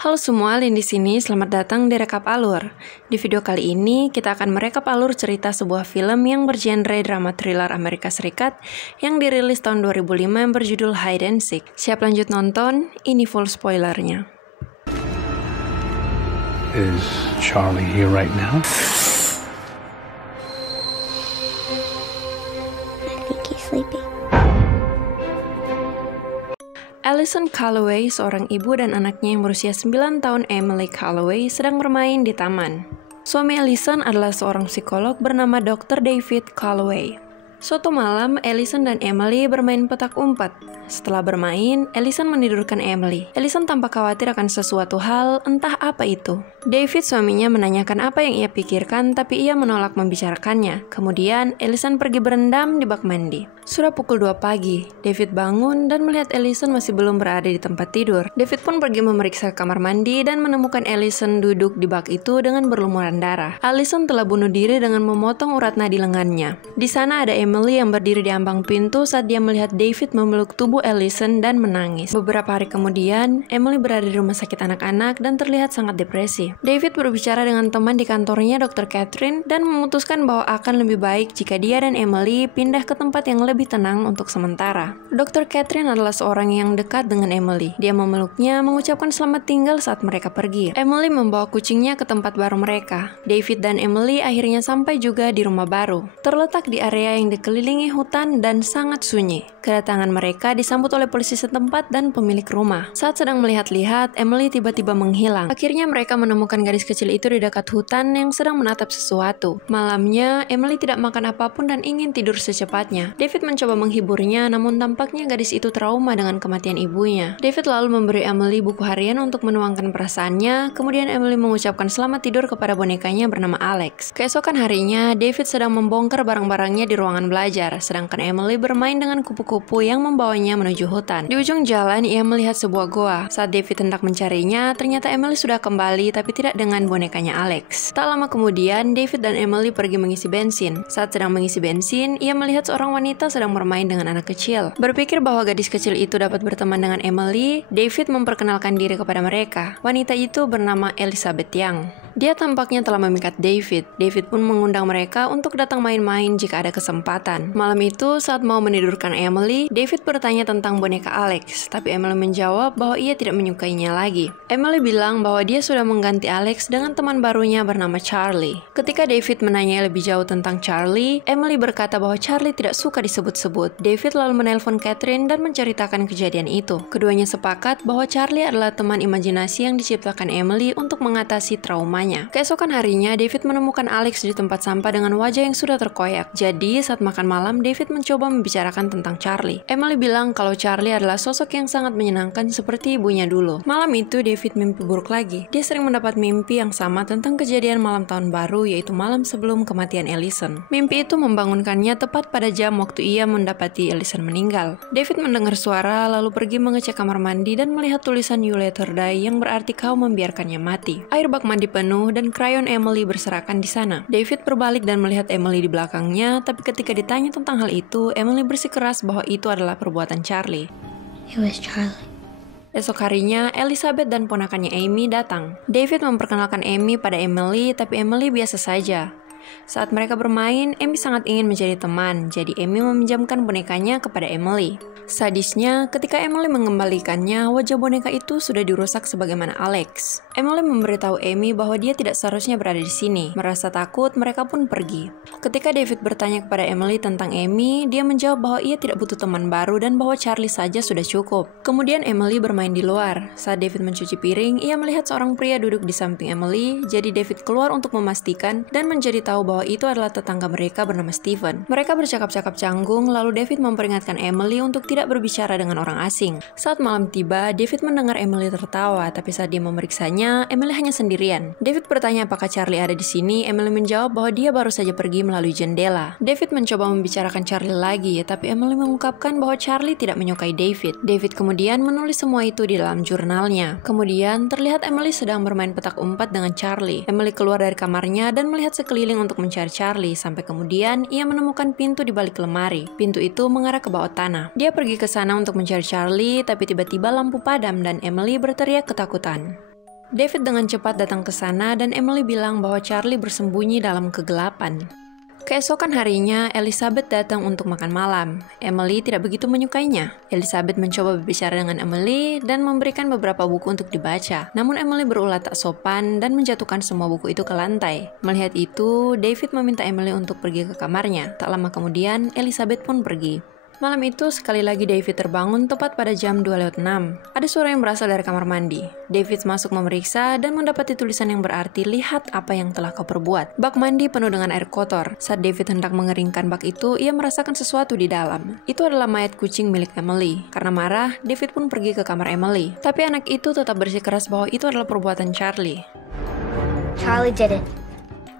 Halo semua, Lin di sini. Selamat datang di Rekap Alur. Di video kali ini, kita akan merekap alur cerita sebuah film yang bergenre drama thriller Amerika Serikat yang dirilis tahun 2005 yang berjudul Hide and Seek. Siap lanjut nonton? Ini full spoilernya. Is Charlie here right now? I think he's sleeping. Allison Calloway, seorang ibu dan anaknya yang berusia 9 tahun, Emily Calloway, sedang bermain di taman. Suami Allison adalah seorang psikolog bernama Dr. David Calloway. Suatu malam, Allison dan Emily bermain petak umpet. Setelah bermain, Allison menidurkan Emily. Allison tampak khawatir akan sesuatu hal, entah apa itu. David, suaminya, menanyakan apa yang ia pikirkan, tapi ia menolak membicarakannya. Kemudian, Allison pergi berendam di bak mandi. Sudah pukul 2 pagi, David bangun dan melihat Allison masih belum berada di tempat tidur. David pun pergi memeriksa kamar mandi dan menemukan Allison duduk di bak itu dengan berlumuran darah. Allison telah bunuh diri dengan memotong urat nadi lengannya. Di sana ada Emily yang berdiri di ambang pintu saat dia melihat David memeluk tubuh Allison dan menangis. Beberapa hari kemudian, Emily berada di rumah sakit anak-anak dan terlihat sangat depresi. David berbicara dengan teman di kantornya, Dr. Catherine, dan memutuskan bahwa akan lebih baik jika dia dan Emily pindah ke tempat yang lebih tenang untuk sementara. Dr. Catherine adalah seorang yang dekat dengan Emily. Dia memeluknya, mengucapkan selamat tinggal saat mereka pergi. Emily membawa kucingnya ke tempat baru mereka. David dan Emily akhirnya sampai juga di rumah baru. Terletak di area yang dikelilingi hutan dan sangat sunyi. Kedatangan mereka disambut oleh polisi setempat dan pemilik rumah. Saat sedang melihat-lihat, Emily tiba-tiba menghilang. Akhirnya mereka menemukan gadis kecil itu di dekat hutan yang sedang menatap sesuatu. Malamnya, Emily tidak makan apapun dan ingin tidur secepatnya. David mencoba menghiburnya, namun tampaknya gadis itu trauma dengan kematian ibunya. David lalu memberi Emily buku harian untuk menuangkan perasaannya, kemudian Emily mengucapkan selamat tidur kepada bonekanya bernama Alex. Keesokan harinya, David sedang membongkar barang-barangnya di ruangan belajar, sedangkan Emily bermain dengan kupu-kupu yang membawanya menuju hutan. Di ujung jalan, ia melihat sebuah goa. Saat David hendak mencarinya, ternyata Emily sudah kembali, tapi tidak dengan bonekanya Alex. Tak lama kemudian, David dan Emily pergi mengisi bensin. Saat sedang mengisi bensin, ia melihat seorang wanita sedang bermain dengan anak kecil. Berpikir bahwa gadis kecil itu dapat berteman dengan Emily, David memperkenalkan diri kepada mereka. Wanita itu bernama Elizabeth Young. Dia tampaknya telah memikat David. David pun mengundang mereka untuk datang main-main jika ada kesempatan. Malam itu, saat mau menidurkan Emily, David bertanya tentang boneka Alex, tapi Emily menjawab bahwa ia tidak menyukainya lagi. Emily bilang bahwa dia sudah mengganti Alex dengan teman barunya bernama Charlie. Ketika David menanya lebih jauh tentang Charlie, Emily berkata bahwa Charlie tidak suka disebut-sebut. David lalu menelpon Catherine dan menceritakan kejadian itu. Keduanya sepakat bahwa Charlie adalah teman imajinasi yang diciptakan Emily untuk mengatasi traumanya. Keesokan harinya, David menemukan Alex di tempat sampah dengan wajah yang sudah terkoyak. Jadi, saat makan malam, David mencoba membicarakan tentang Charlie. Emily bilang kalau Charlie adalah sosok yang sangat menyenangkan seperti ibunya dulu. Malam itu, David mimpi buruk lagi. Dia sering mendapat mimpi yang sama tentang kejadian malam tahun baru, yaitu malam sebelum kematian Allison. Mimpi itu membangunkannya tepat pada jam waktu ia mendapati Allison meninggal. David mendengar suara, lalu pergi mengecek kamar mandi dan melihat tulisan "You Let Her Die" yang berarti kau membiarkannya mati. Air bak mandi penuh dan krayon Emily berserakan di sana. David berbalik dan melihat Emily di belakangnya, tapi ketika ditanya tentang hal itu, Emily bersikeras bahwa itu adalah perbuatan Charlie. It was Charlie. Esok harinya, Elizabeth dan ponakannya Amy datang. David memperkenalkan Amy pada Emily, tapi Emily biasa saja. Saat mereka bermain, Amy sangat ingin menjadi teman, jadi Amy meminjamkan bonekanya kepada Emily. Sadisnya, ketika Emily mengembalikannya, wajah boneka itu sudah dirusak sebagaimana Alex. Emily memberitahu Amy bahwa dia tidak seharusnya berada di sini. Merasa takut, mereka pun pergi. Ketika David bertanya kepada Emily tentang Amy, dia menjawab bahwa ia tidak butuh teman baru dan bahwa Charlie saja sudah cukup. Kemudian Emily bermain di luar. Saat David mencuci piring, ia melihat seorang pria duduk di samping Emily, jadi David keluar untuk memastikan dan menjadi tahu bahwa itu adalah tetangga mereka bernama Steven. Mereka bercakap-cakap canggung, lalu David memperingatkan Emily untuk tidak berbicara dengan orang asing. Saat malam tiba, David mendengar Emily tertawa, tapi saat dia memeriksanya, Emily hanya sendirian. David bertanya apakah Charlie ada di sini. Emily menjawab bahwa dia baru saja pergi melalui jendela. David mencoba membicarakan Charlie lagi, tapi Emily mengungkapkan bahwa Charlie tidak menyukai David. David kemudian menulis semua itu di dalam jurnalnya. Kemudian, terlihat Emily sedang bermain petak umpet dengan Charlie. Emily keluar dari kamarnya dan melihat sekeliling untuk mencari Charlie, sampai kemudian ia menemukan pintu di balik lemari. Pintu itu mengarah ke bawah tanah. Dia pergi ke sana untuk mencari Charlie, tapi tiba-tiba lampu padam dan Emily berteriak ketakutan. David dengan cepat datang ke sana dan Emily bilang bahwa Charlie bersembunyi dalam kegelapan. Keesokan harinya, Elizabeth datang untuk makan malam. Emily tidak begitu menyukainya. Elizabeth mencoba berbicara dengan Emily dan memberikan beberapa buku untuk dibaca. Namun Emily berulah tak sopan dan menjatuhkan semua buku itu ke lantai. Melihat itu, David meminta Emily untuk pergi ke kamarnya. Tak lama kemudian, Elizabeth pun pergi. Malam itu, sekali lagi David terbangun tepat pada jam 2:06. Ada suara yang berasal dari kamar mandi. David masuk memeriksa dan mendapati tulisan yang berarti, "Lihat apa yang telah kau perbuat." Bak mandi penuh dengan air kotor. Saat David hendak mengeringkan bak itu, ia merasakan sesuatu di dalam. Itu adalah mayat kucing milik Emily. Karena marah, David pun pergi ke kamar Emily. Tapi anak itu tetap bersikeras bahwa itu adalah perbuatan Charlie. Charlie did it.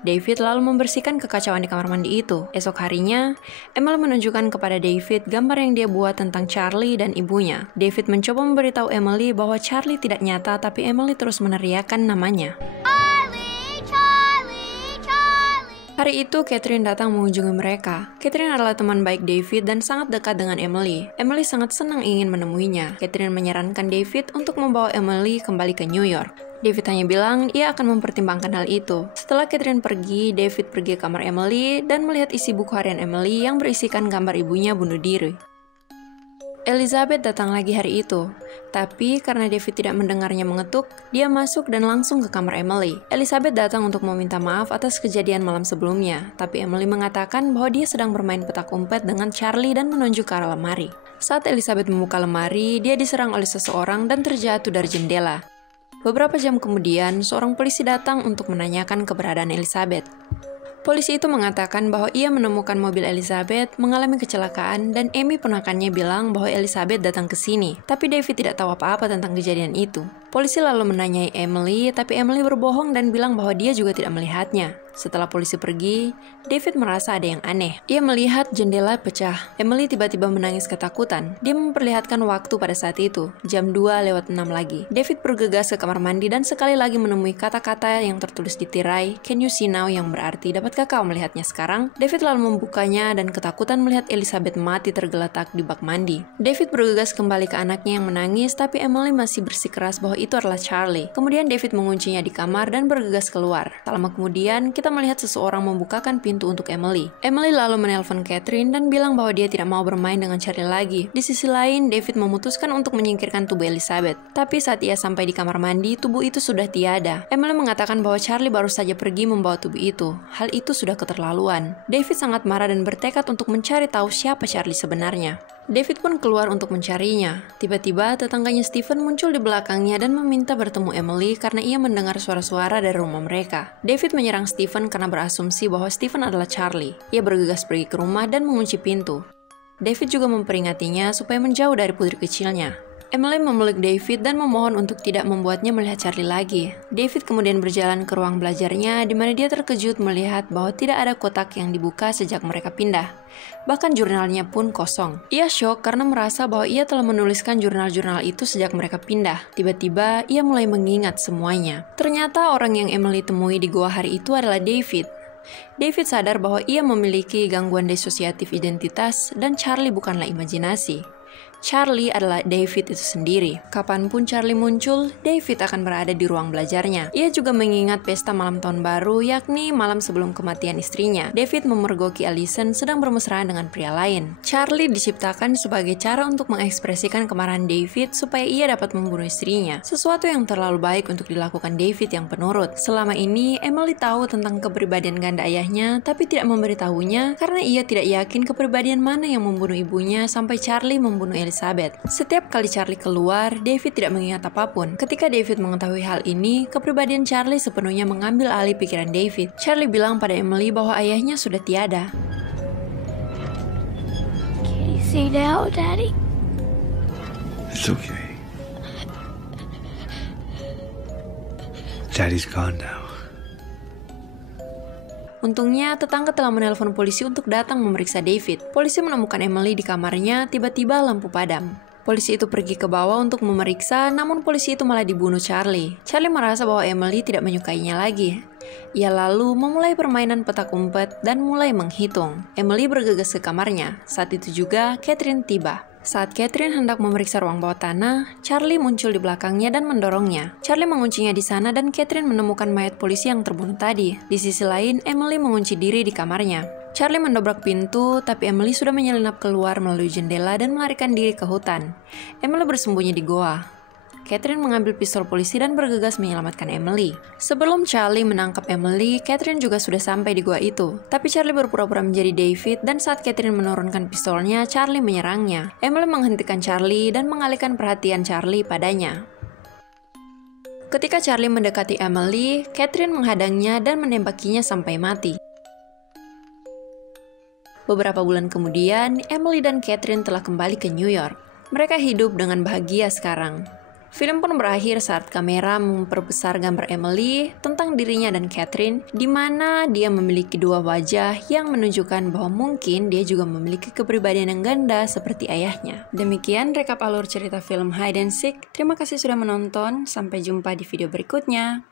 David lalu membersihkan kekacauan di kamar mandi itu. Esok harinya, Emily menunjukkan kepada David gambar yang dia buat tentang Charlie dan ibunya. David mencoba memberitahu Emily bahwa Charlie tidak nyata, tapi Emily terus meneriakkan namanya. Charlie, Charlie, Charlie. Hari itu, Catherine datang mengunjungi mereka. Catherine adalah teman baik David dan sangat dekat dengan Emily. Emily sangat senang ingin menemuinya. Catherine menyarankan David untuk membawa Emily kembali ke New York. David hanya bilang ia akan mempertimbangkan hal itu. Setelah Catherine pergi, David pergi ke kamar Emily dan melihat isi buku harian Emily yang berisikan gambar ibunya bunuh diri. Elizabeth datang lagi hari itu, tapi karena David tidak mendengarnya mengetuk, dia masuk dan langsung ke kamar Emily. Elizabeth datang untuk meminta maaf atas kejadian malam sebelumnya, tapi Emily mengatakan bahwa dia sedang bermain petak umpet dengan Charlie dan menunjuk ke arah lemari. Saat Elizabeth membuka lemari, dia diserang oleh seseorang dan terjatuh dari jendela. Beberapa jam kemudian, seorang polisi datang untuk menanyakan keberadaan Elizabeth. Polisi itu mengatakan bahwa ia menemukan mobil Elizabeth mengalami kecelakaan dan Amy ponakannya bilang bahwa Elizabeth datang ke sini, tapi David tidak tahu apa-apa tentang kejadian itu. Polisi lalu menanyai Emily, tapi Emily berbohong dan bilang bahwa dia juga tidak melihatnya. Setelah polisi pergi, David merasa ada yang aneh. Ia melihat jendela pecah. Emily tiba-tiba menangis ketakutan. Dia memperlihatkan waktu pada saat itu, jam 2:06 lagi. David bergegas ke kamar mandi dan sekali lagi menemui kata-kata yang tertulis di tirai, "Can you see now?" yang berarti, "Dapatkah kau melihatnya sekarang?" David lalu membukanya dan ketakutan melihat Elizabeth mati tergeletak di bak mandi. David bergegas kembali ke anaknya yang menangis, tapi Emily masih bersikeras bahwa itu adalah Charlie. Kemudian David menguncinya di kamar dan bergegas keluar. Tak lama kemudian, kita melihat seseorang membukakan pintu untuk Emily. Emily lalu menelpon Catherine dan bilang bahwa dia tidak mau bermain dengan Charlie lagi. Di sisi lain, David memutuskan untuk menyingkirkan tubuh Elizabeth. Tapi saat ia sampai di kamar mandi, tubuh itu sudah tiada. Emily mengatakan bahwa Charlie baru saja pergi membawa tubuh itu. Hal itu sudah keterlaluan. David sangat marah dan bertekad untuk mencari tahu siapa Charlie sebenarnya. David pun keluar untuk mencarinya. Tiba-tiba, tetangganya Stephen muncul di belakangnya dan meminta bertemu Emily karena ia mendengar suara-suara dari rumah mereka. David menyerang Stephen karena berasumsi bahwa Stephen adalah Charlie. Ia bergegas pergi ke rumah dan mengunci pintu. David juga memperingatinya supaya menjauh dari putri kecilnya. Emily memeluk David dan memohon untuk tidak membuatnya melihat Charlie lagi. David kemudian berjalan ke ruang belajarnya, di mana dia terkejut melihat bahwa tidak ada kotak yang dibuka sejak mereka pindah. Bahkan jurnalnya pun kosong. Ia syok karena merasa bahwa ia telah menuliskan jurnal-jurnal itu sejak mereka pindah. Tiba-tiba, ia mulai mengingat semuanya. Ternyata orang yang Emily temui di goa hari itu adalah David. David sadar bahwa ia memiliki gangguan disosiatif identitas dan Charlie bukanlah imajinasi. Charlie adalah David itu sendiri. Kapanpun Charlie muncul, David akan berada di ruang belajarnya. Ia juga mengingat pesta malam tahun baru, yakni malam sebelum kematian istrinya. David memergoki Allison sedang bermesraan dengan pria lain. Charlie diciptakan sebagai cara untuk mengekspresikan kemarahan David supaya ia dapat membunuh istrinya. Sesuatu yang terlalu baik untuk dilakukan David yang penurut. Selama ini, Emily tahu tentang kepribadian ganda ayahnya, tapi tidak memberitahunya karena ia tidak yakin kepribadian mana yang membunuh ibunya sampai Charlie membunuh Elizabeth. Setiap kali Charlie keluar, David tidak mengingat apapun. Ketika David mengetahui hal ini, kepribadian Charlie sepenuhnya mengambil alih pikiran David. Charlie bilang pada Emily bahwa ayahnya sudah tiada. Can you see now, Daddy? It's okay. Daddy's gone now. Untungnya, tetangga telah menelpon polisi untuk datang memeriksa David. Polisi menemukan Emily di kamarnya, tiba-tiba lampu padam. Polisi itu pergi ke bawah untuk memeriksa, namun polisi itu malah dibunuh Charlie. Charlie merasa bahwa Emily tidak menyukainya lagi. Ia lalu memulai permainan petak umpet dan mulai menghitung. Emily bergegas ke kamarnya. Saat itu juga, Catherine tiba. Saat Catherine hendak memeriksa ruang bawah tanah, Charlie muncul di belakangnya dan mendorongnya. Charlie menguncinya di sana dan Catherine menemukan mayat polisi yang terbunuh tadi. Di sisi lain, Emily mengunci diri di kamarnya. Charlie mendobrak pintu, tapi Emily sudah menyelinap keluar melalui jendela dan melarikan diri ke hutan. Emily bersembunyi di goa. Catherine mengambil pistol polisi dan bergegas menyelamatkan Emily. Sebelum Charlie menangkap Emily, Catherine juga sudah sampai di gua itu. Tapi Charlie berpura-pura menjadi David dan saat Catherine menurunkan pistolnya, Charlie menyerangnya. Emily menghentikan Charlie dan mengalihkan perhatian Charlie padanya. Ketika Charlie mendekati Emily, Catherine menghadangnya dan menembakinya sampai mati. Beberapa bulan kemudian, Emily dan Catherine telah kembali ke New York. Mereka hidup dengan bahagia sekarang. Film pun berakhir saat kamera memperbesar gambar Emily tentang dirinya dan Catherine, di mana dia memiliki dua wajah yang menunjukkan bahwa mungkin dia juga memiliki kepribadian yang ganda seperti ayahnya. Demikian rekap alur cerita film Hide and Seek. Terima kasih sudah menonton, sampai jumpa di video berikutnya.